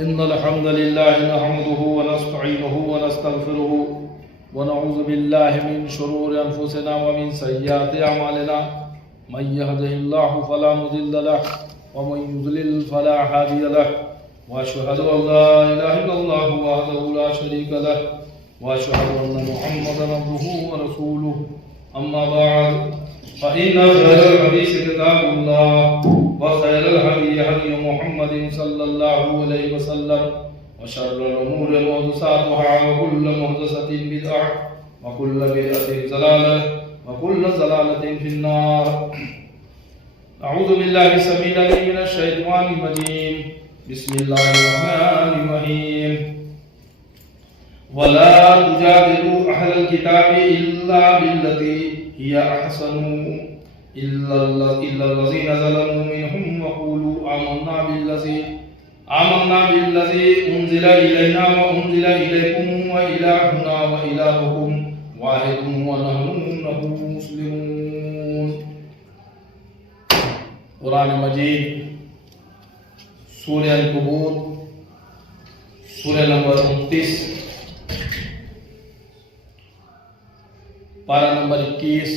إن الحمد لله نحمده ونستعينه ونستغفره ونعوذ بالله من شرور أنفسنا ومن سيئات أعمالنا من يهده الله فلا مضل له ومن يضلل فلا هادي له وأشهد أن لا إله إلا الله وحده لا شريك له وأشهد أن محمدا عبده ورسوله أما بعد فإن خير الحديث كتاب الله وخير الهدي هدي محمد صلى الله عليه وسلم وشر الأمور محدثاتها وكل محدثة بدعة وكل بدعة ضلالة وكل ضلالة في النار. أعوذ بالله السميع العليم من الشيطان الرجيم. بسم الله الرحمن الرحيم. ولا تجادلوا أهل الكتاب إلا بالتي هي أحسن إلا الذين ظلموا منهم وقولوا آمنا بالذي أنزل إلينا وأنزل إليكم وإلهنا وإلهكم واحد ونحن له مسلمون. قرآن مجید سورہ عنکبوت سورہ نمبر 29 پارہ نمبر 21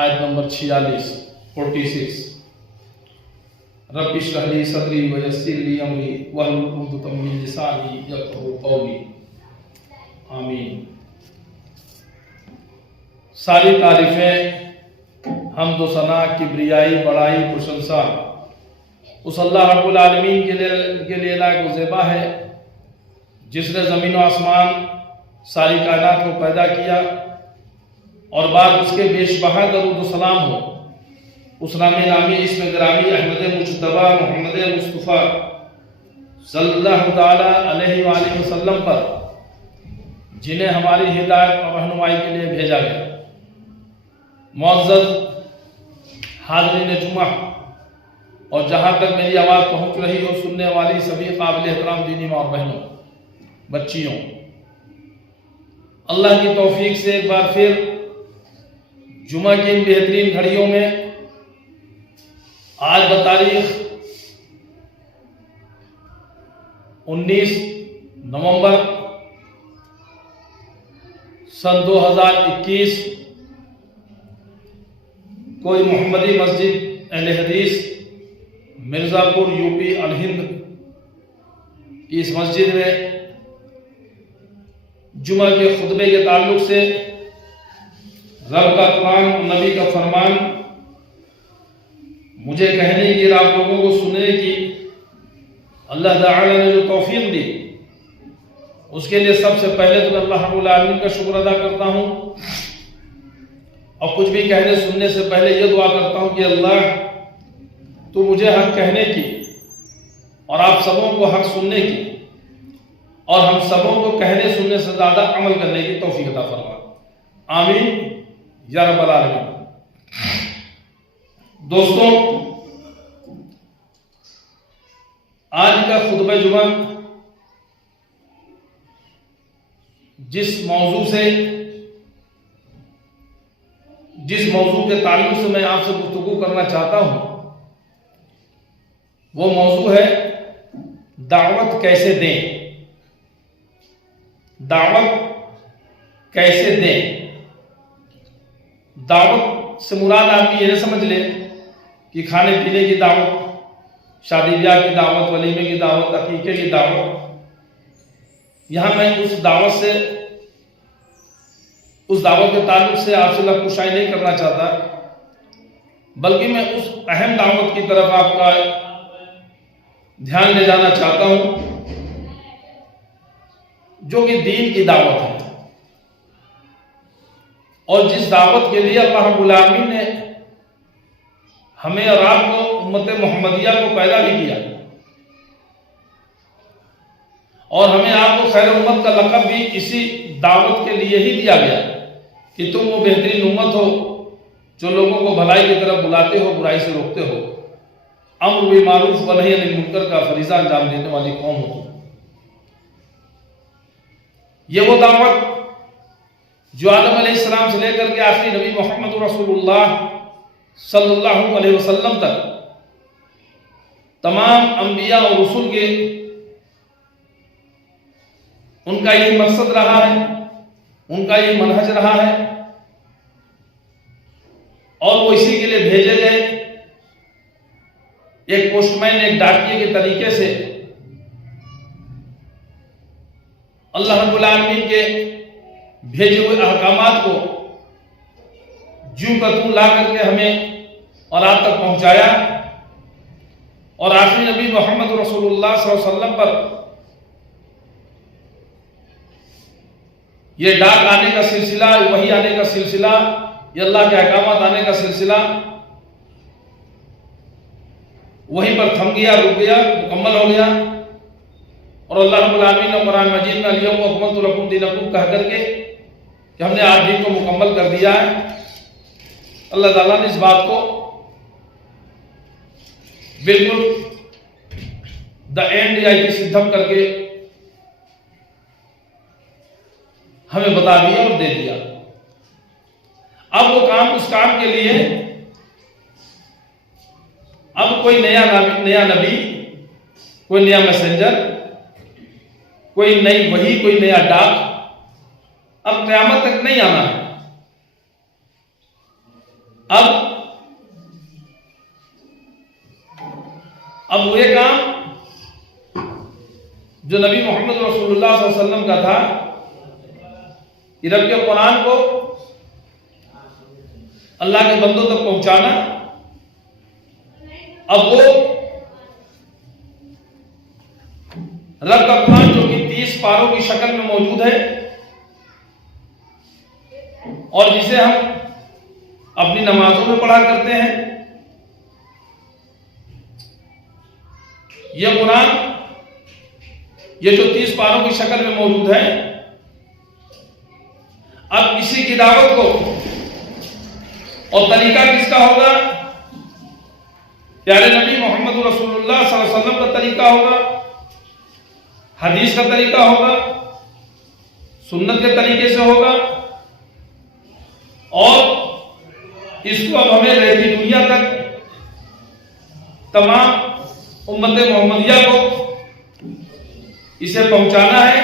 آیت نمبر 46 رب اشرح لی صدری ویسر لی امری واحلل عقدۃ من لسانی یفقہوا قولی. آمین. ساری تعریفیں حمد و ثنا کبریائی بڑائی پرشنسا اس اللہ رب العالمین کے لیے لائق و زیبا ہے جس نے زمین و آسمان ساری کائنات کو پیدا کیا اور بعد اس کے بیش بہا درود و سلام ہو اس نام نامی اسم گرامی احمد مجتبی محمد مصطفیٰ صلی اللہ تعالی علیہ وآلہ وسلم پر جنہیں ہماری ہدایت اور رہنمائی کے لیے بھیجا گیا. معزز حاضرین جمعہ اور جہاں تک میری آواز پہنچ رہی ہو سننے والی سبھی قابل احترام دینی ماں اور بہنوں بچیوں، اللہ کی توفیق سے ایک بار پھر جمعہ کی ان بہترین گھڑیوں میں آج بتاریخ 19 نومبر سن 2021 کوئی محمدی مسجد اہل حدیث مرزا پور یوپی الہند کی اس مسجد میں جمعہ کے خطبے کے تعلق سے رب کا قرآن اور نبی کا فرمان مجھے کہنے کی اور آپ لوگوں کو سننے کی اللہ تعالی نے جو توفیق دی اس کے لیے سب سے پہلے تو اللہ رب العالمین کا شکر ادا کرتا ہوں اور کچھ بھی کہنے سننے سے پہلے یہ دعا کرتا ہوں کہ اللہ تو مجھے حق کہنے کی اور آپ سبوں کو حق سننے کی اور ہم سبوں کو کہنے سننے سے زیادہ عمل کرنے کی توفیق عطا فرما. آمین یا رب العالمین. دوستوں، آج کا خطبہ جمعہ جس موضوع کے تعلق سے میں آپ سے گفتگو کرنا چاہتا ہوں وہ موضوع ہے دعوت کیسے دیں. دعوت کیسے دیں. دعوت سے مراد آدمی یہ نہ سمجھ لے کہ کھانے پینے کی دعوت، شادی بیاہ کی دعوت، ولیمے کی دعوت، عقیقے کی دعوت. یہاں میں اس دعوت کے تعلق سے آپ سے لفظ کشائی نہیں کرنا چاہتا، بلکہ میں اس اہم دعوت کی طرف آپ کا دھیان لے جانا چاہتا ہوں جو کہ دین کی دعوت ہے، اور جس دعوت کے لیے اللہ رب العالمین نے ہمیں اور آپ کو امت محمدیہ کو پیدا بھی کیا اور ہمیں آپ کو خیر امت کا لقب بھی اسی دعوت کے لیے ہی دیا گیا کہ تم وہ بہترین امت ہو جو لوگوں کو بھلائی کی طرف بلاتے ہو، برائی سے روکتے ہو، امر بالمعروف و نہی عن المنکر کا فریضہ انجام دینے والی قوم ہو. یہ وہ دعوت جو آدم علیہ السلام سے لے کر کے آخری نبی محمد رسول اللہ صلی اللہ علیہ وسلم تک تمام انبیاء اور رسول کے ان کا یہی مقصد رہا ہے، ان کا یہی منہج رہا ہے، اور وہ اسی کے لیے بھیجے گئے، ایک پوسٹ مین، ایک ڈاکیے کے طریقے سے اللہ رب العالمین کے بھیجے ہوئے احکامات کو جوں کا توں لا کر کے ہمیں اور آپ تک پہنچایا، اور آخری نبی محمد رسول اللہ صلی اللہ علیہ وسلم پر یہ ڈاک آنے کا سلسلہ، وحی آنے کا سلسلہ، یہ اللہ کے احکامات آنے کا سلسلہ وہیں پر تھم گیا، رک گیا، مکمل ہو گیا، اور اللہ رب العالمین نے قرآن مجید میں الیوم اکملت لکم دینکم کہہ کر کے کہ ہم نے آپ دین کو مکمل کر دیا ہے، اللہ تعالیٰ نے اس بات کو بالکل دا اینڈ یا سدھم کر کے ہمیں بتا دیا اور دے دیا۔ اب وہ کام، اس کام کے لیے اب کوئی نیا نبی، کوئی نیا میسنجر، کوئی نئی وحی، کوئی نیا ڈاک اب قیامت تک نہیں آنا ہے۔ اب وہ کام جو نبی محمد رسول اللہ صلی اللہ علیہ وسلم کا تھا کہ رب کے قرآن کو اللہ کے بندوں تک پہنچانا، اب وہ رب کا قرآن جو کہ 30 پاروں کی شکل میں موجود ہے، اور جسے ہم اپنی نمازوں میں پڑھا کرتے ہیں، یہ قرآن یہ جو 30 پاروں کی شکل میں موجود ہے، اب اسی کی دعوت کو، اور طریقہ کس کا ہوگا؟ پیارے نبی محمد رسول اللہ صلی اللہ علیہ وسلم کا طریقہ ہوگا، حدیث کا طریقہ ہوگا، سنت کے طریقے سے ہوگا، اور اس کو اب ہمیں رہتی دنیا تک تمام امت محمدیہ کو اسے پہنچانا ہے،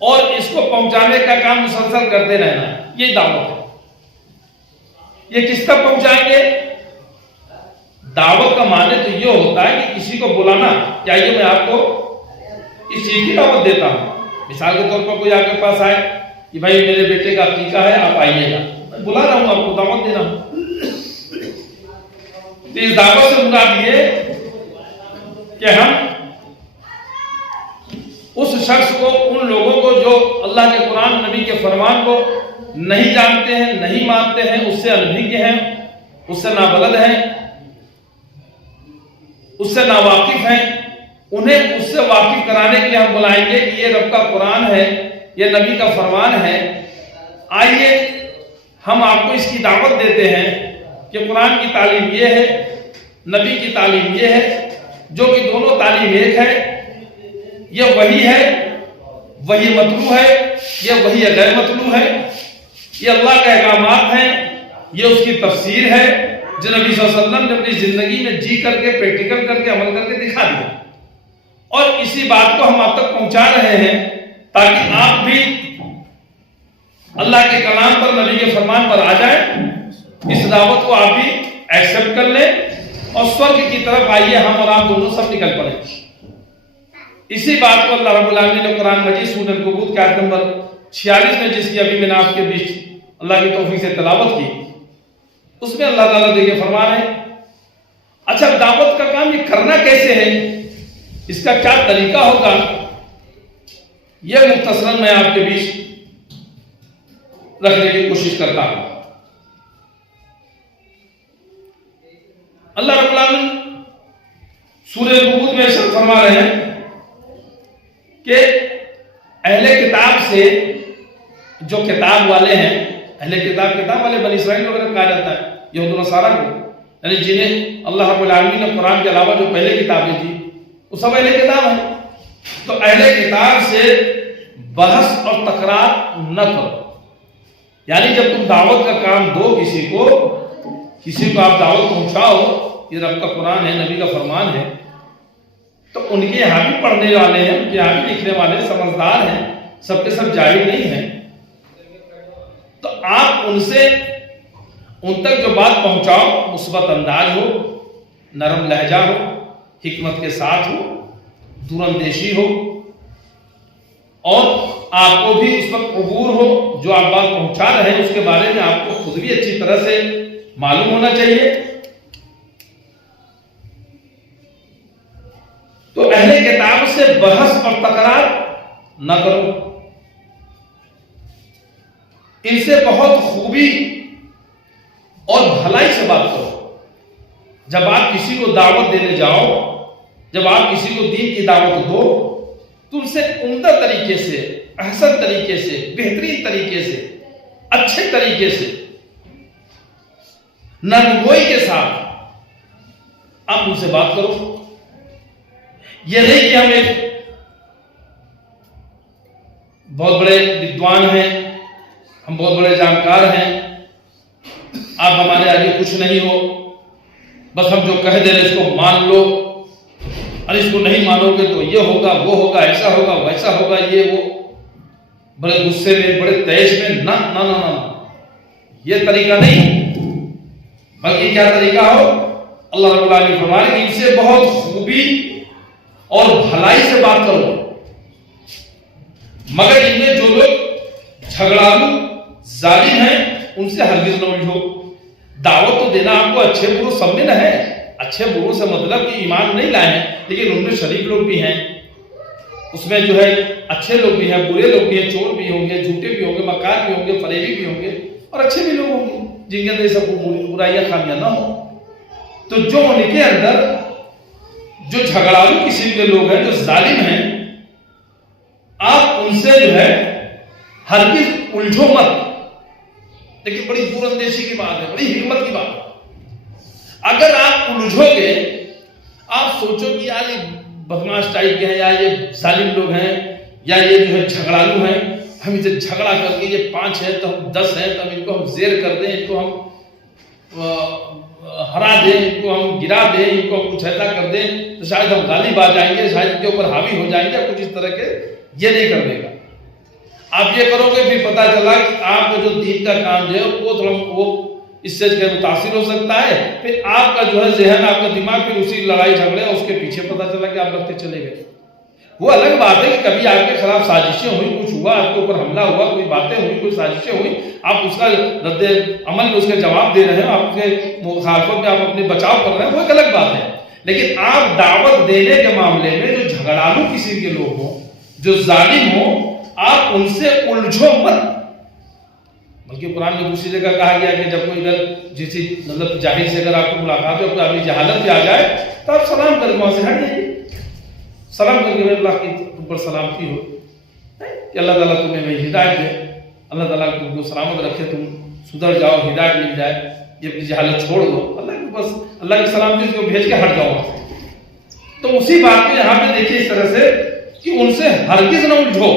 اور اس کو پہنچانے کا کام مسلسل کرتے رہنا ہے۔ یہ دعوت ہے۔ یہ کس تک پہنچائیں گے؟ دعوت کا معنی تو یہ ہوتا ہے کہ کسی کو بلانا، چاہیے میں آپ کو اس چیز کی دعوت دیتا ہوں، مثال کے طور پر کوئی آپ کے پاس آئے کہ بھائی میرے بیٹے کا عقیقہ ہے، آپ آئیے گا، میں بلا رہا ہوں، آپ کو دعوت دے رہا ہوں۔ تو اس دعوت سے مراد یہ کہ ہم اس شخص کو، ان لوگوں کو جو اللہ کے قرآن، نبی کے فرمان کو نہیں جانتے ہیں، نہیں مانتے ہیں، اس سے انبھیگ ہیں، اس سے نابلد ہیں، اس سے ناواقف ہیں، انہیں اس سے واقف کرانے کے لیے ہم بلائیں گے کہ یہ رب کا قرآن ہے، یہ نبی کا فرمان ہے، آئیے ہم آپ کو اس کی دعوت دیتے ہیں کہ قرآن کی تعلیم یہ ہے، نبی کی تعلیم یہ ہے، جو کہ دونوں تعلیم ایک ہے، یہ وحی ہے، وحی مطلوع ہے، یہ وحی غیر مطلوع ہے، یہ اللہ کے احکامات ہیں، یہ اس کی تفسیر ہے جو نبی صلی اللہ علیہ وسلم نے اپنی زندگی میں جی کر کے، پریکٹیکل کر کے، عمل کر کے دکھا دیا، اور اسی بات کو ہم آپ تک پہنچا رہے ہیں تاکہ آپ بھی اللہ کے کلام پر، نبی کے فرمان پر آ جائیں، اس دعوت کو آپ بھی ایکسپٹ کر لیں، اور سورگ کی طرف آئیے، ہم اور آپ دونوں سب نکل پڑیں۔ اسی بات کو اللہ رب العالمین نے قرآن مجید سورۃ العنکبوت کی آیت نمبر 46 میں، جس کی ابھی میں نے آپ کے بیچ اللہ کی توفیق سے تلاوت کی، اس میں اللہ تعالیٰ دیکھیے فرما رہے ہیں۔ اچھا، دعوت کا کام یہ کرنا کیسے ہے، اس کا کیا طریقہ ہوگا، یہ مختصراً میں آپ کے بیچ رکھنے کی کوشش کرتا ہوں۔ اللہ رب العالمین سورۃ العنکبوت میں ارشاد فرما رہے ہیں کہ اہل کتاب سے، جو کتاب والے ہیں، اہل کتاب والے بنی اسرائیل وغیرہ کہا جاتا ہے، یہود و نصارہ کو، یعنی جنہیں اللہ رب العالمین نے قرآن کے علاوہ جو پہلے کتابیں تھی وہ سب اہل کتاب ہیں، تو اہل کتاب سے بحث اور تکرار نہ کرو۔ یعنی جب تم دعوت کا کام دو کسی کو آپ دعوت پہنچاؤ، یہ رب کا قرآن ہے، نبی کا فرمان ہے، تو ان کے یہاں بھی پڑھنے والے ہیں، ان کے یہاں بھی لکھنے والے سمجھدار ہیں، سب کے سب جاہل نہیں ہیں. تو آپ ان تک جو بات پہنچاؤ مثبت انداز ہو، نرم لہجہ ہو، حکمت کے ساتھ ہو، دور اندیشی ہو، اور آپ کو بھی اس وقت عبور ہو. جو آپ بات پہنچا رہے ہیں اس کے بارے میں آپ کو خود بھی اچھی طرح سے معلوم ہونا چاہیے. تو اہل کتاب سے بحث اور تکرار نہ کرو، ان سے بہت خوبی اور بھلائی سے بات کرو. جب آپ کسی کو دعوت دینے جاؤ، جب آپ کسی کو دین کی دعوت دو، تو ان سے عمدہ طریقے سے، احسن طریقے سے، بہترین طریقے سے، اچھے طریقے سے، نرمگوئی کے ساتھ آپ ان سے بات کرو. یہ نہیں کہ ہم ایک بہت بڑے ودوان ہیں، ہم بہت بڑے جانکار ہیں، آپ ہمارے آگے کچھ نہیں ہو، بس ہم جو کہہ دیں اس کو مان لو، اور اس کو نہیں مانو گے تو یہ ہوگا، وہ ہوگا، ایسا ہوگا، ویسا ہوگا، یہ وہ، بڑے غصے میں، بڑے تیش میں. نہ نہ نہ نہ، یہ طریقہ نہیں. بلکہ کیا طریقہ ہو؟ اللہ رب العالمین فرمائے ان سے بہت خوبی اور بھلائی سے بات کرو. مگر ان میں جو لوگ جھگڑالو، ظالم ہیں، ان سے ہرگز نہ الجھو. دعوت تو دینا آپ کو اچھے برو سب میں نہ ہے. اچھے برو سے مطلب کہ ایمان نہیں لائے ہیں، لیکن ان میں شریک لوگ بھی ہیں، اس میں جو ہے اچھے لوگ بھی ہیں، برے لوگ بھی ہیں، چور بھی ہوں گے، جھوٹے بھی ہوں گے، مکار بھی ہوں گے، فریبی بھی ہوں گے، اور اچھے بھی لوگ ہوں گے جن کے اندر یہ سب برائیاں خامیاں نہ ہوں. تو جو ان کے اندر جو جھگڑالو قسم کے لوگ ہیں، جو ظالم ہیں، آپ ان سے جو ہے ہرگز الجھو مت. لیکن بڑی دور اندیشی کی بات ہے، بڑی حکمت کی بات ہے. اگر آپ الجھو گے، آپ سوچو کہ یار یہ بدماش ٹائپ کے ہیں، یا یہ ظالم لوگ ہیں، یا یہ جو ہے جھگڑالو ہیں، ہم اسے جھگڑا کر کے یہ 5 ہیں تو ہم 10 ہیں، تو ہم ان کو ہم زیر کر دیں، ان کو ہم ہرا دیں، ان کو ہم گرا دیں، ان کو ہم کچھ ایسا کر دیں تو شاید ہم غالب آ جائیں گے، شاید ان کے اوپر حاوی ہو جائیں گے، کچھ اس طرح کے. یہ نہیں کرنے کا. آپ یہ کرو گے پھر پتہ چلا کہ آپ کا جو دین کا کام جو ہے وہ تھوڑا وہ اس سے متاثر ہو سکتا ہے. پھر آپ کا جو ہے ذہن، آپ کا دماغ پھر اسی لڑائی جھگڑے اس کے پیچھے پتہ چلا کہ آپ لگتے چلے گئے. وہ الگ بات ہے کہ کبھی آپ کے خلاف سازشیں ہوئی، کچھ ہوا، آپ کے اوپر حملہ ہوا، کوئی باتیں ہوئی، کوئی سازشیں ہوئی، آپ اس کا رد عمل میں اس کا جواب دے رہے ہیں، آپ کے مخالفت میں آپ اپنے بچاؤ کر رہے ہیں، وہ ایک الگ بات ہے. لیکن آپ دعوت دینے کے معاملے میں جو جھگڑالو کسی کے لوگ ہوں، جو ظالم ہوں، آپ ان سے الجھو مت. بلکہ قرآن میں دوسری جگہ کہا گیا کہ جب کوئی اگر جسی مطلب جاہل سے اگر آپ کو ملاقات ہو، کوئی اپنی جہالت پہ آ جائے تو آپ سلام کر کے وہاں سے ہٹ جائیے. سلام کر کے اللہ کی تم پر سلامتی ہو، کہ اللہ تعالیٰ تمہیں میں ہدایت دے، اللہ تعالیٰ تم کو سلامت رکھے، تم سدھر جاؤ، ہدایت مل جائے، یہ اپنی جہالت چھوڑ دو، اللہ کی بس اللہ کی سلامتی کو بھیج کے ہٹ جاؤ. تو اسی بات کو یہاں پہ دیکھیے اس طرح سے کہ ان سے ہرگز نہ الجھو.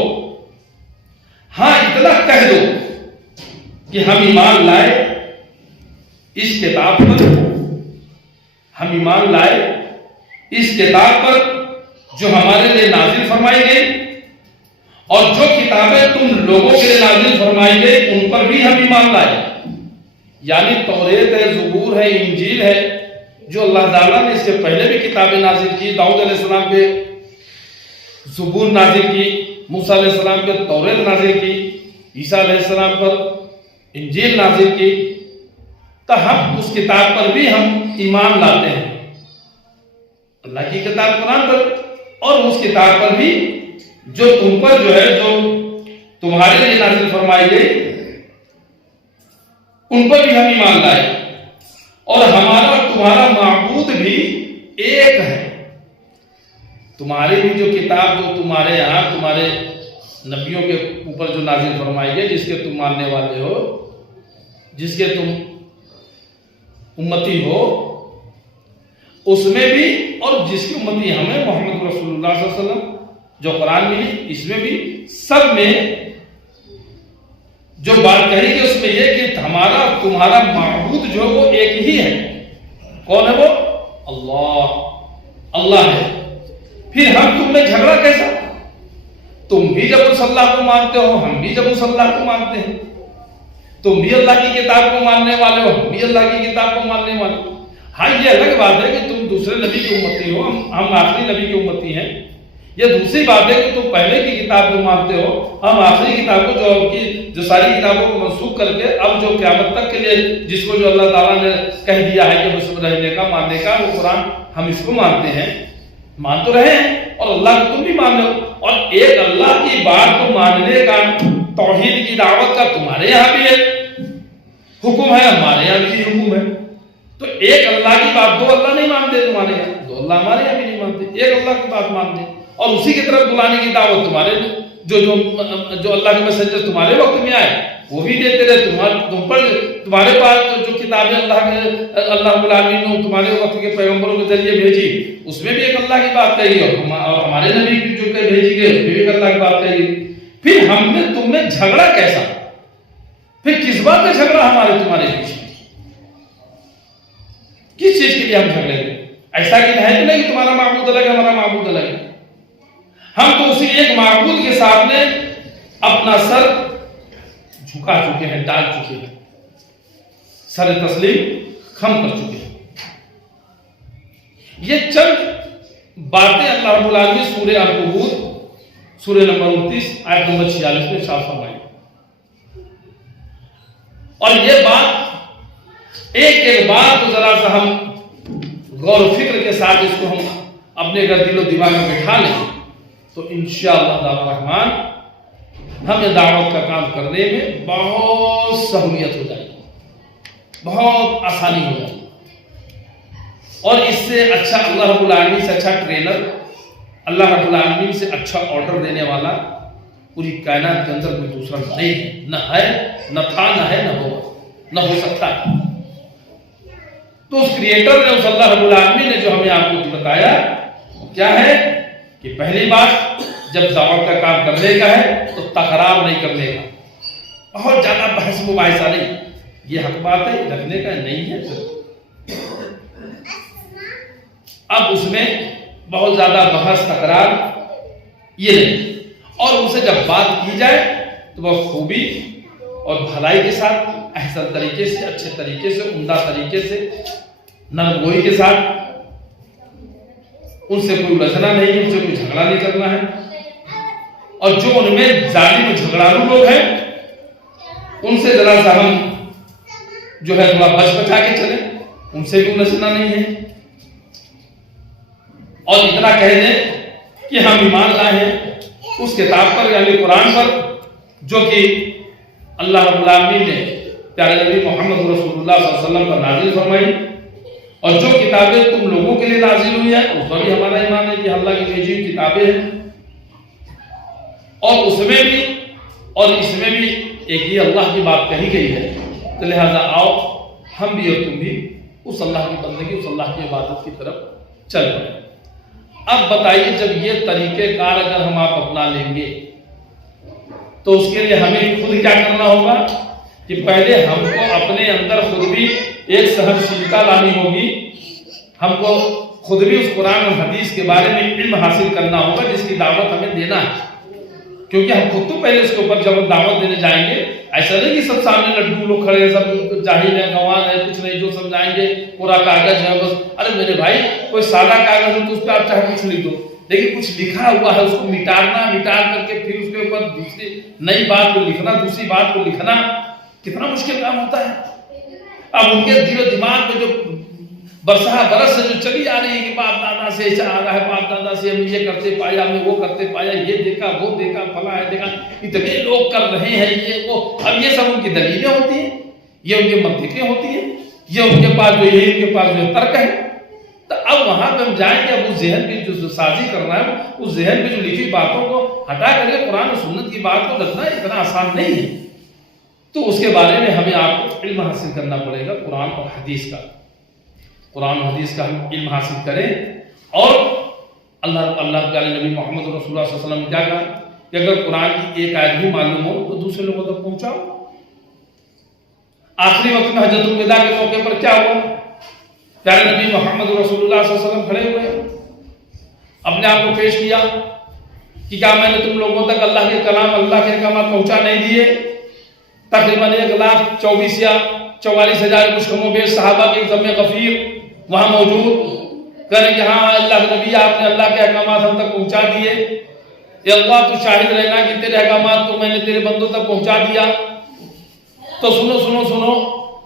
ہاں اتنا کہہ دو کہ ہم ایمان لائے اس کتاب پر، ہم ایمان لائے اس کتاب پر جو ہمارے لیے نازل فرمائی گئی، اور جو کتابیں تم لوگوں کے لیے نازل فرمائی گئی ان پر بھی ہم ایمان لائے. یعنی توریت ہے، زبور ہے، انجیل ہے، جو اللہ تعالیٰ نے اس سے پہلے بھی کتابیں نازل کی. داؤد علیہ السلام پہ زبور نازل کی، موسیٰ علیہ السلام پہ توریت نازل کی، عیسیٰ علیہ السلام پر انجیل نازل کی. تو ہم اس کتاب پر بھی ہم ایمان لاتے ہیں، اللہ کی کتاب قرآن پر، اور اس کتاب پر بھی جو تم پر جو ہے، جو تمہارے لیے نازل فرمائی گئی، ان پر بھی ہم ایمان لائے. اور ہمارا اور تمہارا معبود بھی ایک ہے. تمہاری بھی جو کتاب جو تمہارے یہاں تمہارے نبیوں کے اوپر جو نازل فرمائی گئی، جس کے تم ماننے والے ہو، جس کے تم امتی ہو، اس میں بھی، اور جس کی امتی ہمیں محمد رسول اللہ صلی اللہ علیہ وسلم جو قرآن ملی، اس میں بھی، سب میں جو بات کہی گئی اس میں یہ کہ ہمارا تمہارا معبود جو وہ ایک ہی ہے. کون ہے وہ؟ اللہ. اللہ ہے. پھر ہم تم میں جھگڑا کیسا؟ تم بھی جب اس اللہ کو مانتے ہو، ہم بھی جب اس اللہ کو مانتے ہیں، تم بھی اللہ کی کتاب کو ماننے والے ہو، ہم بھی اللہ کی کتاب کو ماننے والے ہو۔ ہاں یہ الگ بات ہے کہ تم دوسرے نبی کی امتی ہو، ہم آخری نبی کی امتی ہیں۔ یہ دوسری بات ہے کہ تم پہلے کی کتاب کو مانتے ہو، ہم آخری کتاب کو جو ساری کتابوں کو منسوخ کر کے اب جو قیامت تک کے لیے جس کو جو اللہ تعالیٰ نے کہہ دیا ہے کہ مسلم رہنے کا، ماننے کا، وہ قرآن، ہم اس کو مانتے ہیں، مان تو رہے ہیں، اور اللہ کو تم بھی مان لو۔ اور ایک اللہ کی بات کو ماننے کا، توحید کی دعوت کا تمہارے یہاں بھی ہے حکم ہے، ہمارے یہاں بھی حکم ہے۔ تو ایک اللہ کی بات، دو اللہ نہیں مانتے تمہارے یہاں، دو اللہ ہمارے یہاں بھی نہیں مانتے، ایک اللہ کی بات مانتے، اور اسی کی طرف بلانے کی دعوت تمہارے جو اللہ کے میسنجر تمہارے وقت میں آئے وہ بھی دیتے رہے۔ تمہارے پاس جو کتابیں اللہ رب العالمین نے تمہارے وقت کے پیغمبروں کے ذریعے بھیجی، اس میں بھی ایک اللہ کی بات کہی، اور ہمارے نبی کی جو کہ بھیجی گئی اس میں بھی ایک اللہ کی بات کہی۔ پھر ہم نے تم میں جھگڑا کیسا؟ پھر کس بات کا جھگڑا تمہارے بیچ میں؟ کس چیز کے لیے ہم جھگڑے گے؟ ایسا کہ ہے کہ نہیں کہ تمہارا معبود الگ ہے، ہمارا معبود الگ ہے؟ ہم تو اسی ایک معبود کے سامنے اپنا سر جھکا چکے ہیں، ڈال چکے ہیں، سر تسلیم خم کر چکے ہیں۔ یہ چند باتیں اللہ رب العالمین سورہ عنکبوت سورہ نمبر 29 آیت نمبر 46 میں ارشاد فرمائی، اور یہ بات ایک بات کو ذرا سا ہم غور و فکر کے ساتھ اس کو ہم اپنے اگر دل و دماغ میں بٹھا لیں تو انشاءاللہ الرحمن ہمیں دعوت کا کام کرنے میں بہت سہولیت ہو جائے گی، بہت آسانی ہو جائے گی، اور اس سے اچھا اللہ رب العالمین سے اچھا ٹرینر، اللہ رب العالمین سے اچھا آرڈر دینے والا پوری کائنات کے اندر کوئی دوسرا نہیں ہے، نہ تھا، نہ ہے، نہ ہوگا، نہ ہو سکتا ہے۔ تو اس کریٹر نے، اس اللہ رب العالمین نے جو ہمیں آپ کو بتایا وہ کیا ہے کہ پہلی بات جب دعوت کا کام کرنے کا ہے تو تکرار نہیں کرنے کا، بہت زیادہ بحث مباحثہ نہیں، یہ حق بات ہے رکھنے کا نہیں ہے۔ اب اس میں بہت زیادہ بحث تکرار یہ نہیں، اور ان سے جب بات کی جائے تو وہ خوبی اور بھلائی کے ساتھ، احسن طریقے سے، اچھے طریقے سے، عمدہ طریقے سے، نرم گوئی کے ساتھ، ان سے کوئی الجھنا نہیں ہے، ان سے کوئی جھگڑا نہیں کرنا ہے، اور جو ان میں ظالم جھگڑالو لوگ ہیں ان سے ذرا سا ہم جو ہے تھوڑا بچ بچا کے چلیں، ان سے بھی الجھنا نہیں ہے، اور اتنا کہہ دیں کہ ہم ایمان لائے ہیں اس کتاب پر، یعنی قرآن پر، جو کہ اللہ رب العالمین نے پیارے نبی محمد رسول اللہ صلی اللہ علیہ وسلم پر نازل فرمائی، اور جو کتابیں تم لوگوں کے لیے نازل ہوئی ہیں اس پر بھی ہمارا ایمان ہے کہ اللہ کی بھیجی ہوئی کتابیں ہیں، اور اس میں بھی اور اس میں بھی ایک ہی اللہ کی بات کہی گئی ہے، تو لہذا آؤ ہم بھی اور تم بھی اس اللہ کی بندگی، اس اللہ کی عبادت کی طرف چل پڑیں۔ اب بتائیے جب یہ طریقہ کار اگر ہم آپ اپنا لیں گے تو اس کے لیے ہمیں خود کیا کرنا ہوگا کہ پہلے ہم کو اپنے اندر خود بھی ایک سہنشیلتا لانی ہوگی، ہم کو خود بھی اس قرآن اور حدیث کے بارے میں علم حاصل کرنا ہوگا جس کی دعوت ہمیں دینا ہے، کیونکہ ہم خود تو پہلے اس کے اوپر جب ہم دعوت دینے جائیں گے ایسا نہیں کہ سب سامنے لڈو لوگ کھڑے ہیں، سب جاہل ہیں، گنوان ہیں، کچھ نہیں، جو سمجھائیں گے پورا کاغذ ہے بس۔ ارے میرے بھائی کوئی سادہ کاغذ ہے تو اس پہ آپ چاہے کچھ لکھ دو، لیکن کچھ لکھا ہوا ہے اس کو مٹا کر کے پھر اس کے اوپر دوسری نئی بات کو لکھنا، دوسری بات کو لکھنا کتنا مشکل کام ہوتا ہے۔ اب ان کے دل و دماغ میں جو برسہ برس سے جو چلی آ رہی ہے کہ باپ دادا سے ایسا آ رہا ہے، باپ دادا سے ہم یہ کرتے پایا، ہمیں وہ کرتے پایا، یہ دیکھا وہ دیکھا، فلاں ہے دیکھا، اتنے لوگ کر رہے ہیں یہ وہ، اب یہ سب ان کی دلیلیں ہوتی ہیں، یہ ان کے منطقیں ہوتی ہیں، یہ ان کے پاس جو یہی ان کے پاس جو ترک ہے۔ تو اب وہاں پہ ہم جائیں گے، اب اس ذہن کی جو سازی کرنا ہے، اس ذہن میں جو لکھی باتوں کو ہٹا کر کے قرآن و سنت کی بات کو رکھنا اتنا آسان نہیں ہے۔ تو اس کے بارے میں ہمیں آپ کو علم حاصل کرنا پڑے گا، قرآن اور حدیث کا، قرآن و حدیث کا ہم علم حاصل کریں، اور اللہ کے نبی محمد رسول اللہ صلی اللہ علیہ وسلم نے کیا کہا کہ اگر قرآن کی ایک آیت بھی معلوم ہو تو دوسرے لوگوں تک پہنچاؤ۔ آخری وقت میں حجۃ الوداع کے موقع پر کیا ہوا؟ پیارے نبی محمد رسول اللہ صلی اللہ علیہ وسلم کھڑے ہوئے، اپنے آپ کو پیش کیا کہ کیا میں نے تم لوگوں تک اللہ کے کلام، اللہ کے احکامات پہنچا نہیں دیے؟ تقریباً 1,24,000 یا 44,000 کچھ کم و بیش صحابہ کے ضم غفیر وہاں موجود، کہنے کہ ہاں اللہ کے نبی آپ نے اللہ کے احکامات ہم تک پہنچا دیے، اے اللہ تو شاہد رہنا کہ تیرے احکامات تو میں نے تیرے بندوں تک پہنچا دیا۔ تو سنو سنو سنو،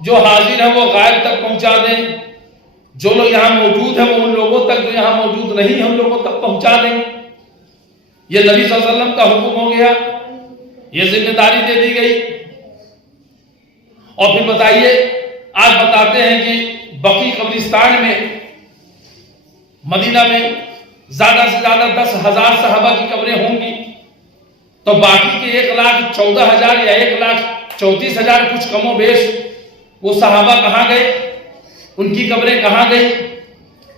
جو حاضر ہیں وہ غائب تک پہنچا دیں، جو لوگ یہاں موجود ہیں وہ ان لوگوں تک جو یہاں موجود نہیں ہیں ان لوگوں تک پہنچا دیں۔ یہ نبی صلی اللہ علیہ وسلم کا حکم ہو گیا، یہ ذمہ داری دے دی گئی۔ اور پھر بتائیے، آج بتاتے ہیں کہ بقیع قبرستان میں مدینہ میں زیادہ سے زیادہ 10,000 صحابہ کی قبریں ہوں گی، تو باقی کے 1,14,000 یا 1,34,000 کچھ کم و بیش وہ صحابہ کہاں گئے؟ ان کی قبریں کہاں گئی؟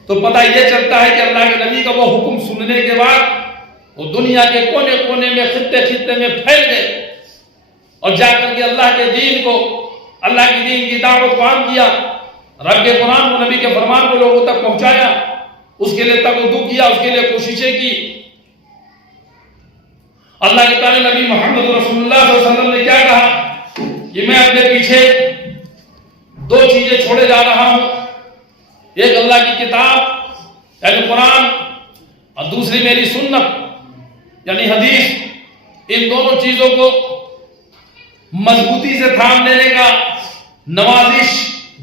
تو پتہ یہ چلتا ہے کہ اللہ کے نبی کا وہ حکم سننے کے بعد وہ دنیا کے کونے کونے میں، خطے خطے میں پھیل گئے، اور جا کر کے اللہ کے دین کو، اللہ کی دین کی دعوت کو عام کیا، رب کے قرآن کو، نبی کے فرمان کو لوگوں تک پہنچایا، اس کے لیے تگدو کیا، اس کے لیے کوششیں کی۔ اللہ کے تعالی نبی محمد رسول اللہ صلی اللہ علیہ وسلم نے کیا کہا کہ میں اپنے پیچھے 2 چیزیں چھوڑے جا رہا ہوں، ایک اللہ کی کتاب یعنی قرآن، اور دوسری میری سنت یعنی حدیث۔ ان دونوں چیزوں کو مضبوطی سے تھام لینے کا، نوازش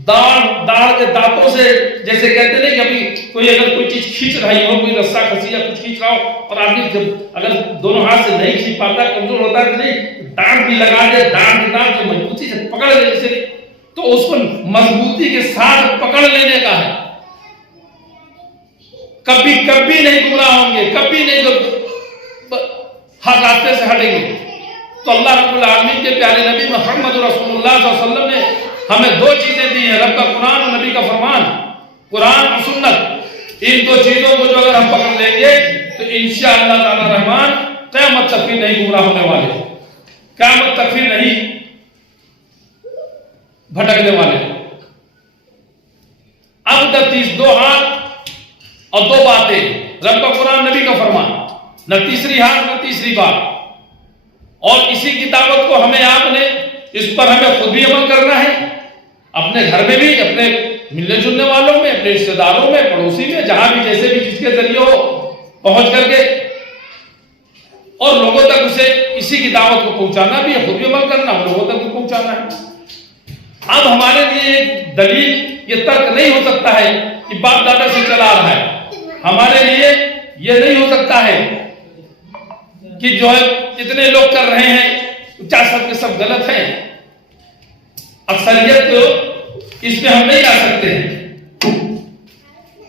داڑھ کے دانتوں سے، جیسے کہتے نہیں کہ ابھی کوئی اگر کوئی چیز کھینچ رہی ہو، کوئی رسہ کھسی یا کچھ کھینچ رہا ہو، اور آدمی اگر دونوں ہاتھ سے نہیں کھینچ پاتا، کمزور ہوتا ہے، کہ نہیں دانت بھی لگا دے، دانت سے مضبوطی سے پکڑ لے جسے، تو اس کو مضبوطی کے ساتھ پکڑ لینے کا ہے۔ کبھی کبھی نہیں گمراہ ہوں گے، کبھی نہیں ہر راستے سے ہٹیں گے۔ تو اللہ رب العالمین کے پیارے نبی محمد رسول اللہ صلی اللہ علیہ وسلم نے ہمیں 2 چیزیں دی ہیں، رب کا قرآن اور نبی کا فرمان، قرآن اور سنت۔ ان 2 چیزوں کو جو اگر ہم پکڑ لیں گے تو انشاءاللہ تعالی رحمان قیامت تک بھی نہیں گمراہ ہونے والے، قیامت تک بھی نہیں بھٹکنے والے۔ اب 2 ہاتھ اور 2 باتیں، رب کا قرآن، نبی کا فرمان، نہ تیسری ہاتھ نہ تیسری بات۔ اور اسی کی دعوت کو ہمیں، آپ نے اس پر ہمیں خود بھی عمل کرنا ہے، اپنے گھر میں بھی، اپنے ملنے جلنے والوں میں، اپنے رشتہ داروں میں، پڑوسی میں، جہاں بھی جیسے بھی جس کے ذریعے ہو پہنچ کر کے اور لوگوں تک اسے اسی کی دعوت کو پہنچانا بھی ہے، خود بھی عمل کرنا، لوگوں تک بھی پہنچانا ہے۔ اب ہمارے لیے ایک دلیل، یہ ترک نہیں ہو سکتا ہے کہ باپ دادا سے چلا رہا ہے، ہمارے لیے یہ نہیں ہو سکتا ہے کہ جو ہے اتنے لوگ کر رہے ہیں کیا سب کے سب غلط ہیں، اکثریت کو اس میں ہم نہیں آ سکتے ہیں۔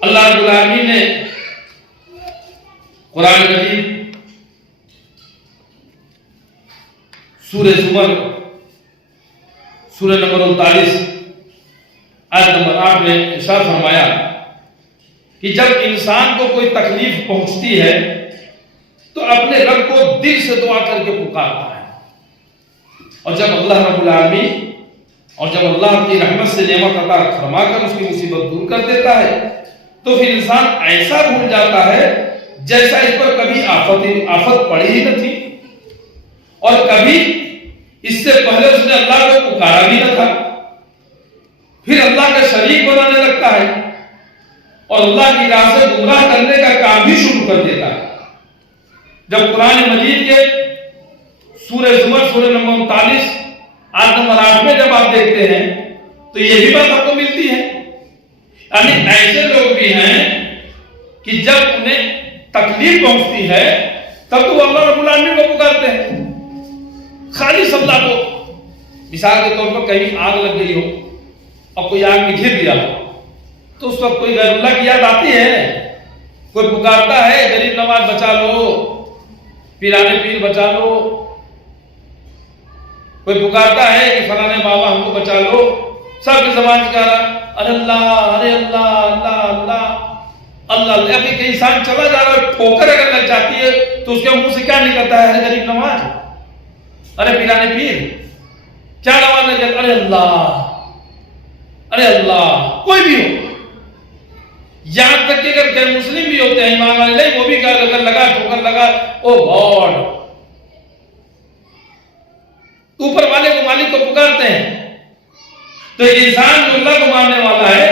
اللہ رب العالمین نے قرآن مجید سورہ زمر سورہ نمبر 39 آیت نمبر 8 میں ارشاد فرمایا کہ جب انسان کو کوئی تکلیف پہنچتی ہے تو اپنے رب کو دل سے دعا کر کے پکارتا ہے، اور جب اللہ رب العالمین اور جب اللہ کی رحمت سے نعمت عطا فرما کر اس کی مصیبت دور کر دیتا ہے تو پھر انسان ایسا بھول جاتا ہے جیسا اس پر کبھی آفت پڑی ہی نہ تھی، اور کبھی اس سے پہلے اس نے اللہ کو پکارا بھی نہ تھا۔ پھر اللہ کا شریک بنانے لگتا ہے اور اللہ کی راہ سے گمراہ کرنے کا کام بھی شروع کر دیتا ہے۔ جب قرآن مجید کے سورہ زمر سورہ نمبر 39 آیت نمبر 8 میں جب آپ دیکھتے ہیں تو یہ بھی بات آپ کو ملتی ہے، یعنی ایسے لوگ بھی ہیں کہ جب انہیں تکلیف پہنچتی ہے تب تو اللہ رب العالمین کو پکارتے ہیں، خالص اللہ کو۔ مثال کے طور پر کہیں آگ لگ گئی ہو اور کوئی آگ میں گر گیا ہو تو اس وقت کوئی غیر اللہ کی یاد آتی ہے؟ کوئی پکارتا ہے غریب نواز بچا لو، پیرانے پیر بچا لو، کوئی پکارتا ہے کہ فلانے بابا ہم کو بچا لو؟ سب کے زبان سے کہہ رہا ارے اللہ، ارے اللہ، اللہ اللہ اللہ۔ ابھی کہ انسان چلا جا رہا ہے، ٹھوکر اگر لگ جاتی ہے تو اس کے منہ سے کیا نکلتا ہے؟ ارے غریب نواز، ارے پیرانے پیر، کیا نواز لگ جاتا؟ ارے اللہ، ارے اللہ، کوئی بھی ہو۔ یہاں تک کہ اگر غیر مسلم بھی ہوتے ہیں ایمان والے نہیں، وہ بھی اگر لگا ٹھوکر لگا او گاڈ، اوپر والے کو مالک کو پکارتے ہیں. تو انسان جو اللہ کو ماننے والا ہے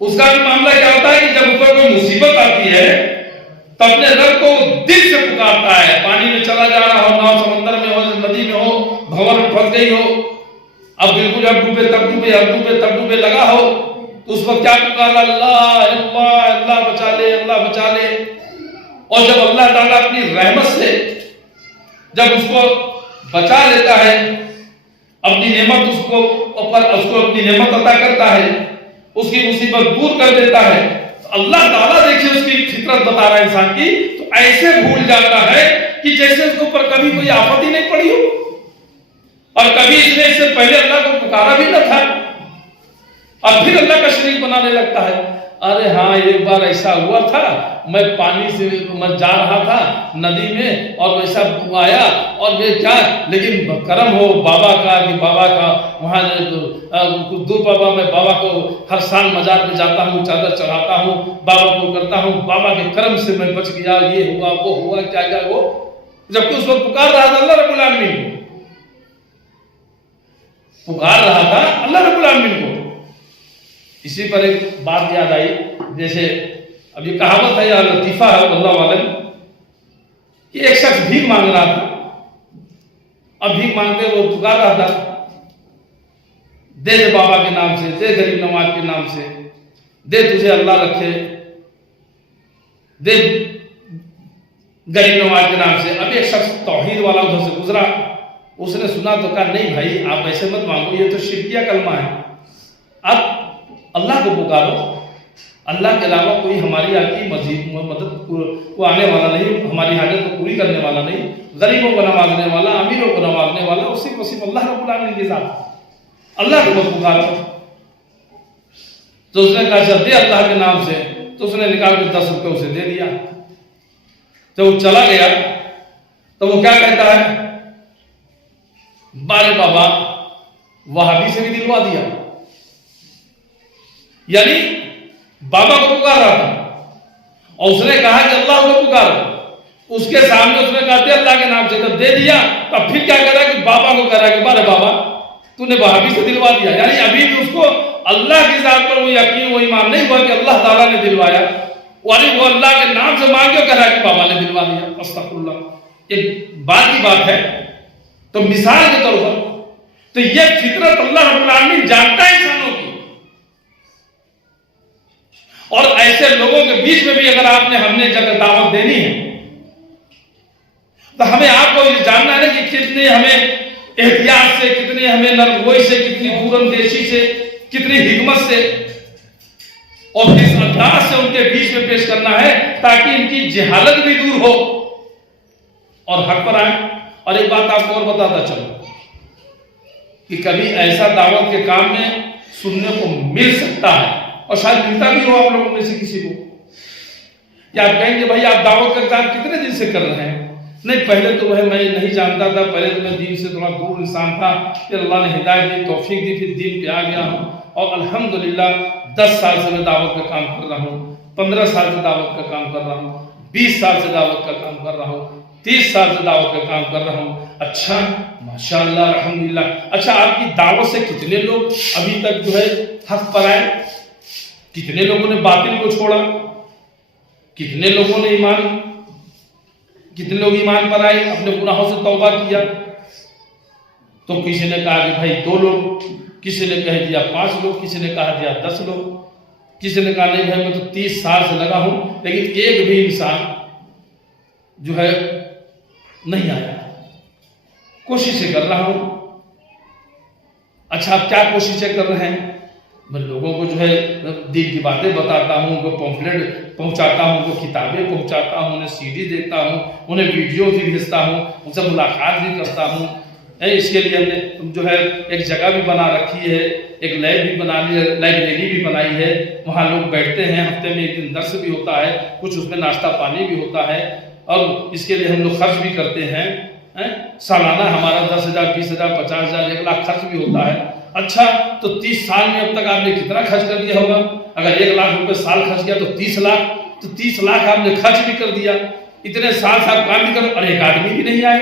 اس کا بھی معاملہ کیا ہوتا ہے کہ جب اوپر کوئی مصیبت آتی ہے تو اپنے رب کو دل سے پکارتا ہے. پانی میں چلا جا رہا ہو، ناؤ سمندر میں ہو، ندی میں ہو، بھنور میں پھنس گئی ہو، اب بالکل اب ڈوبے تب ڈوبے، اب ڈوبے تب ڈوبے لگا ہو، تو اس وقت کیا پکارا؟ اللہ اللہ اللہ بچا لے، اللہ بچا لے. اور جب اللہ تعالیٰ اپنی رحمت سے جب اس کو بچا لیتا ہے، اپنی نعمت اس کو اپنی نعمت عطا کرتا ہے، اس کی مصیبت دور کر دیتا ہے، تو اللہ تعالیٰ دیکھیں اس کی فطرت بتا رہا ہے انسان کی، تو ایسے بھول جاتا ہے کہ جیسے اس کے اوپر کبھی کوئی آفت ہی نہیں پڑی ہو اور کبھی اس نے اس سے پہلے اللہ کو پکارا بھی نہ تھا، اور پھر اللہ کا شریک بنانے لگتا ہے. ارے ہاں ایک بار ایسا ہوا تھا، میں پانی سے میں جا رہا تھا ندی میں اور ویسا آیا اور میں کیا، لیکن کرم ہو بابا کا کہ بابا کا وہاں دو بابا، میں بابا کو ہر سال مزار پہ جاتا ہوں، چادر چڑھاتا ہوں، بابا کو کرتا ہوں، بابا کے کرم سے میں بچ گیا، یہ ہوا وہ ہوا کیا کیا وہ. جبکہ اس وقت پکار رہا تھا اللہ رب العالمین کو، پکار رہا تھا اللہ رب العالمین کو. اسی پر ایک بات یاد آئی، جیسے اب یہ کہاوت ہے یا لطیفہ ہے اللہ عالم، کہ ایک شخص بھیک مانگ رہا تھا، اب بھیک مانگتے وہ پکار رہا تھا، دے دے بابا کے نام سے، دے غریب نواز کے نام سے، دے تجھے اللہ رکھے، دے غریب نواز کے نام سے. اب ایک شخص توحید والا ادھر سے گزرا، اس نے سنا تو کہا نہیں بھائی آپ ایسے مت مانگو، یہ تو شرکیہ کلمہ ہے، اب اللہ کو پکارو، اللہ کے علاوہ کوئی ہماری آپ کی مدد کو آنے والا نہیں، ہماری حاجت کو پوری کرنے والا نہیں، غریبوں کو نوازنے والا، امیروں کو نوازنے والا اسی کو صرف اللہ رب العالمین کے ساتھ، اللہ کو پکارو. تو اس نے کہا چل دے اللہ کے نام سے، تو اس نے نکال کے 10 روپے اسے دے دیا. تو وہ چلا گیا تو وہ کیا کہتا ہے؟ بارے بابا وہابی سے بھی دلوا دیا، یعنی بابا کو پکار رہا تھا اور اس نے کہا کہ اللہ کو پکارو، اس کے سامنے اس نے کہا دے اللہ کے نام سے، جب دے دیا تو پھر کیا کہہ رہا ہے کہ بابا کو کہہ رہا ہے کہ بارے بابا تو نے وہابی سے دلوا دیا. یعنی ابھی بھی اس کو اللہ کی ذات پر وہ یقین وہ ایمان نہیں ہوا کہ اللہ تعالیٰ نے دلوایا، یعنی وہ اللہ کے نام سے مانگ کے کہہ رہا ہے کہ بابا نے دلوا دیا. استغفر اللہ. ایک بات کی بات ہے تو مثال کے طور پر تو یہ فطرت اللہ رب العالمین جانتا ہے انسانوں کی، اور ایسے لوگوں کے بیچ میں بھی اگر آپ نے ہم نے جگہ دعوت دینی ہے تو ہمیں آپ کو یہ جاننا ہے کہ کتنے ہمیں احتیاط سے، کتنے ہمیں نرم گوئی سے، کتنی دور اندیشی سے، کتنی حکمت سے اور کس انداز سے ان کے بیچ میں پیش کرنا ہے تاکہ ان کی جہالت بھی دور ہو اور حق پر آئے. اور ایک بات آپ کو اور بتاتا چلو کہ کبھی ایسا دعوت کے کام میں سننے کو مل سکتا ہے اور شاید ملتا بھی ہو آپ لوگوں میں سے کسی کو، یا آپ کہیں گے بھائی آپ دعوت کا کام کتنے دن سے کر رہے ہیں؟ نہیں پہلے تو وہ میں نہیں جانتا تھا، پہلے تو میں دین سے تھوڑا دور انسان تھا، پھر اللہ نے ہدایت دی، توفیق دی، پھر دین پہ آ گیا ہوں اور الحمدللہ 10 سال سے میں دعوت کا کام کر رہا ہوں، 15 سال سے دعوت کا کام کر رہا ہوں، 20 سال سے دعوت کا کام کر رہا ہوں، 30 سال سے دعوت کا کام کر رہا ہوں. اچھا ماشاءاللہ الحمدللہ. اچھا آپ کی دعوت سے کتنے لوگ ابھی تک جو ہے حق پر آئے؟ کتنے لوگوں نے باطل کو چھوڑا؟ کتنے لوگوں نے کتنے لوگ ایمان پر آئے، اپنے گناہوں سے توبہ کیا؟ تو کسی نے کہا کہ بھائی 2 لوگ، کسی نے کہہ دیا 5 لوگ، کسی نے کہا دیا 10 لوگ، کسی نے کہا نہیں بھائی میں تو 30 سال سے لگا ہوں لیکن ایک بھی انسان جو ہے نہیں آیا، کوششیں کر رہا ہوں. اچھا آپ کیا کوششیں کر رہے ہیں؟ میں لوگوں کو جو ہے دین کی باتیں بتاتا ہوں، ان کو پمفلیٹ پہنچاتا ہوں، ان کو کتابیں پہنچاتا ہوں، انہیں CD دیتا ہوں، انہیں ویڈیو بھی بھیجتا ہوں، ان سے ملاقات بھی کرتا ہوں. اس کے لیے ہم نے جو ہے ایک جگہ بھی بنا رکھی ہے، ایک لائبریری بھی بنائی ہے، وہاں لوگ بیٹھتے ہیں، ہفتے میں 1 دن درس بھی ہوتا ہے، کچھ اس میں ناشتہ پانی بھی ہوتا ہے اور اس کے لیے ہم لوگ خرچ بھی کرتے ہیں. سالانہ ہمارا 10,000 20,000 50,000 1 لاکھ خرچ بھی ہوتا ہے. اچھا تو 30 سال میں اب تک آپ نے کتنا خرچ کر دیا ہوگا؟ اگر 1 لاکھ روپے سال خرچ کیا تو 30 لاکھ، تو 30 لاکھ آپ نے خرچ بھی کر دیا، اتنے سال سے آپ کام بھی کر اور ایک آدمی بھی نہیں آئے،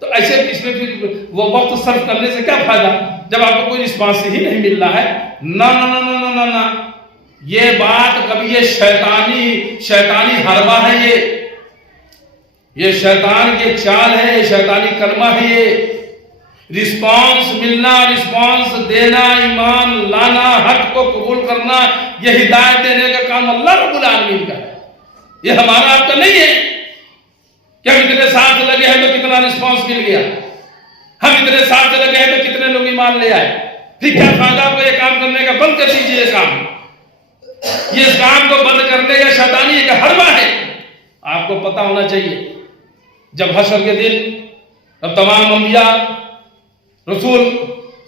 تو ایسے اس میں پھر وہ وقت صرف کرنے سے کیا فائدہ جب آپ کو کوئی رسپانس ہی نہیں مل رہا ہے؟ نہ نہ نہ نہ نہ نہ، یہ بات کبھی یہ شیطانی حربہ ہے، یہ شیطان کی چال ہے، یہ شیطانی کلمہ ہے، یہ رسپانس ملنا، رسپانس دینا، ایمان لانا، حق کو قبول کرنا، یہ ہدایت دینے کا کام اللہ رب العالمین کا ہے، یہ ہمارا آپ کا نہیں ہے کہ ہم اتنے سال سے لگے ہیں تو کتنا رسپانس مل گیا، ہم اتنے سال سے لگے ہیں تو کتنے لوگ ایمان لے آئے، پھر کیا فائدہ آپ کو یہ کام کرنے کا؟ بند کر دیجیے یہ کام کو بند کرنے کا شیطانی کا حربہ ہے۔ آپ کو پتا ہونا چاہیے جب حشر کے دن اب تمام انبیاء رسول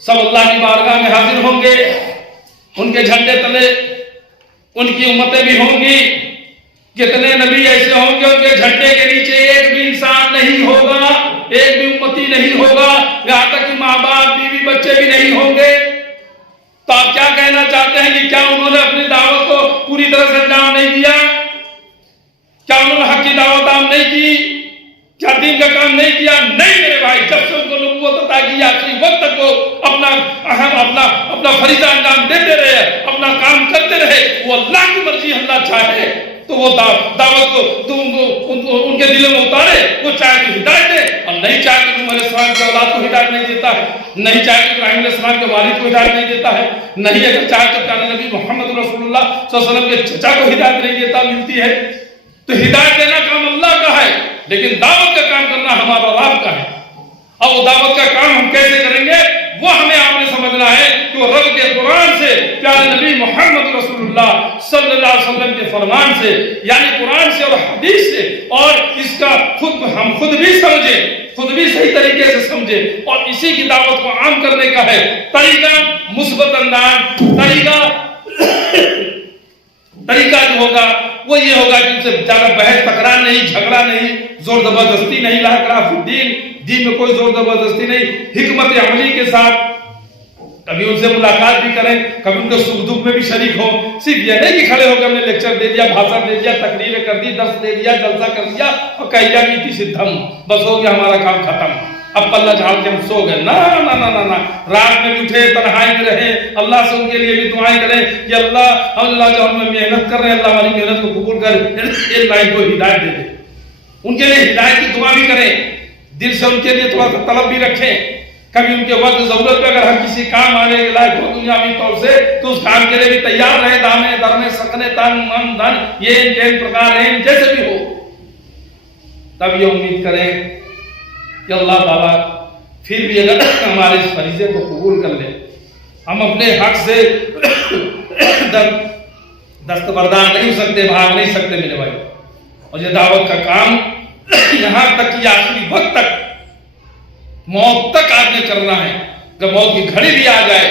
سب اللہ کی بارگاہ میں حاضر ہوں گے، ان کے جھنڈے تلے ان کی امتیں بھی ہوں گی، کتنے نبی ایسے ہوں گے ان کے جھنڈے کے نیچے ایک بھی انسان نہیں ہوگا، ایک بھی امتی نہیں ہوگا، یہاں تک کہ ماں باپ بیوی بچے بھی نہیں ہوں گے۔ تو آپ کیا کہنا چاہتے ہیں کہ کیا انہوں نے اپنی دعوت کو پوری طرح سے انجام نہیں دیا؟ کیا انہوں نے حق کی دعوت عام نہیں کی؟ کیا دین کا کام نہیں کیا؟ نہیں میرے بھائی، جب سے ان کو نبوت عطا کی آخری وقت تک وہ اپنا فریضہ انجام دیتے رہے، اپنا کام کرتے رہے، وہ اللہ کی مرضی اللہ چاہے تو وہ دعوت کو ان کے دلوں میں اتارے، وہ چاہے تو ہدایت دے، اور نہیں چاہے کہ نوح علیہ السلام کے اولاد کو ہدایت نہیں دیتا ہے، نہیں چاہے کہ ابراہیم علیہ السلام کے والد کو ہدایت نہیں دیتا ہے، نہیں اگر چاہے تو پیارے نبی محمد رسول اللہ صلی اللہ علیہ وسلم کے چچا کو ہدایت نہیں دیتا ملتی ہے۔ تو ہدایت دینا کام اللہ کا ہے، لیکن دعوت کا کام کرنا ہمارا رب کا ہے، اور وہ دعوت کا کام ہم کیسے کریں گے وہ ہمیں آپ نے سمجھنا ہے کہ وہ رب کے قرآن سے، پیارے نبی محمد رسول اللہ صلی اللہ علیہ وسلم کے فرمان سے، یعنی قرآن سے اور حدیث سے، اور اس کا ہم خود بھی سمجھیں، خود بھی صحیح طریقے سے سمجھیں، اور اسی کی دعوت کو عام کرنے کا ہے طریقہ، مثبت انداز طریقہ جو ہوگا وہ یہ ہوگا کہ ان سے زیادہ بحث تکرار نہیں، جھگڑا نہیں، زور زبردستی نہیں، لا اکراہ فی الدین، دین میں کوئی زور زبردستی نہیں، حکمت عملی کے ساتھ کبھی ان سے ملاقات بھی کریں، کبھی ان کے سکھ دکھ میں بھی شریک ہوں، صرف یہ نہیں کہ کھڑے ہو کے ہم نے لیکچر دے دیا، بھاشن دے دیا، تقریریں کر دی، درس دے دیا، جلسہ کر دیا اور کہہ دیا کہ تھی دھم بس ہو گیا ہمارا کام ختم، اب پلہ جھاڑ کے ہم سو گئے۔ نہ نہ نہ نہ نہ، رات میں بھی اٹھے، تنہائی میں رہیں، اللہ سے ان کے لیے بھی دعائیں کریں کہ اللہ جو ہم محنت کر رہے ہیں اللہ ہماری محنت کو قبول کر اس لائن کو ہدایت دے دے، ان کے لیے ہدایت کی دعا بھی کریں، دل سے ان کے لیے تھوڑا سا طلب بھی رکھیں، کبھی ان کے وقت ضرورت پہ اگر ہر کسی کام آنے کے لائق ہو دنیاوی طور سے تو اس کام کے لیے بھی تیار رہے، دامے درمے سکنے تن من دھن یہ جین پرکار ہیں جیسے بھی ہو، تب یہ امید کریں کہ اللہ تعالیٰ پھر بھی اگر ہمارے اس فریضے کو قبول کر لے، ہم اپنے حق سے دستبردار نہیں ہو سکتے، بھاگ نہیں سکتے میرے بھائی، اور یہ دعوت کا کام یہاں تک کہ آخری وقت تک، موت تک آپ نے کرنا ہے، جب موت کی گھڑی بھی آ جائے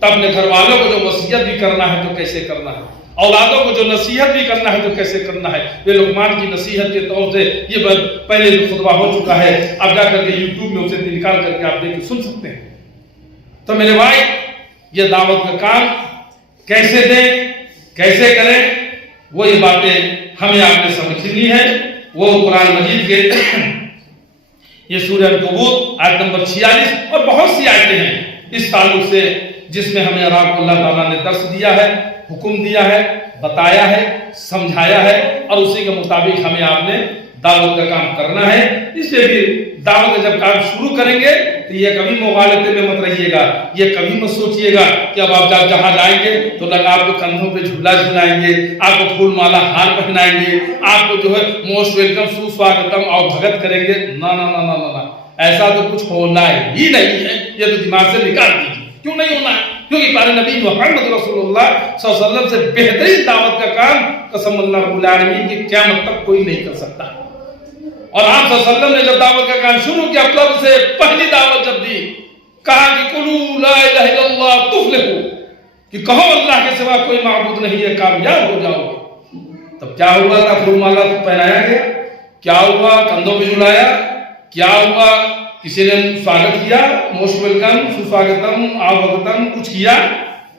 تب اپنے گھر والوں کو جو وصیت بھی کرنا ہے تو کیسے کرنا ہے، اولادوں کو جو نصیحت بھی کرنا ہے تو کیسے کرنا ہے، یہ لقمان کی نصیحت کے طور سے یہ پہلے جو خطبہ ہو چکا ہے، آپ جا کر کے یوٹیوب میں اسے نکال کر کے آپ دیکھ کے سن سکتے ہیں۔ تو میرے بھائی یہ دعوت کا کام کیسے دیں، کیسے کریں، وہ یہ باتیں ہمیں آپ نے سمجھنی ہے، وہ قرآن مجید کے یہ سورہ عنکبوت آیت نمبر 46 اور بہت سی آیتیں ہیں اس تعلق سے جس میں ہمیں آپ کو اللہ تعالیٰ نے درس دیا ہے، حکم دیا ہے، بتایا ہے، سمجھایا ہے، اور اسی کے مطابق ہمیں آپ نے دعوت کا کام کرنا ہے۔ اس لیے بھی دعوت کا جب کام شروع کریں گے تو یہ کبھی مغالطے میں مت رہیے گا، یہ کبھی مت سوچئے گا کہ اب آپ جہاں جائیں گے تو لوگ آپ کو کندھوں پہ جھولا جھلائیں گے، آپ کو پھول مالا ہار پہنائیں گے، آپ کو جو ہے موسٹ ویلکم سوسواگتم اور بھگت کریں گے۔ نہ نہ نہ نہ نہ، ایسا تو کچھ ہونا ہی نہیں ہے، یہ تو دماغ سے نکال دیجیے۔ کیوں نہیں ہونا ہے؟ کیونکہ پیارے نبی محمد رسول اللہ صلی اللہ علیہ وسلم سے بہترین دعوت کا کام قسم اللہ رب العالمین کی قیامت تک کوئی نہیں کر سکتا۔ اور آپ صلی اللہ علیہ وسلم نے جب دعوت کا کام شروع کیا، تب سے پہلی دعوت جب دی، کہا کہ قولوا لا الہ الا اللہ تفلحوا، کہ کہو اللہ کے سوا کوئی معبود نہیں ہے، کامیاب ہو جاؤ گے۔ تب کیا ہوا تھا؟ پھول مالا پہنایا گیا، کیا ہوا؟ کندھوں پہ جھلایا، کیا ہوا؟ کسی نے سواگت کیا، موسٹ ویلکم سوسواگتم آوگتم کچھ کیا؟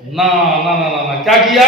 نہ نہ نہ نہ، کیا کیا؟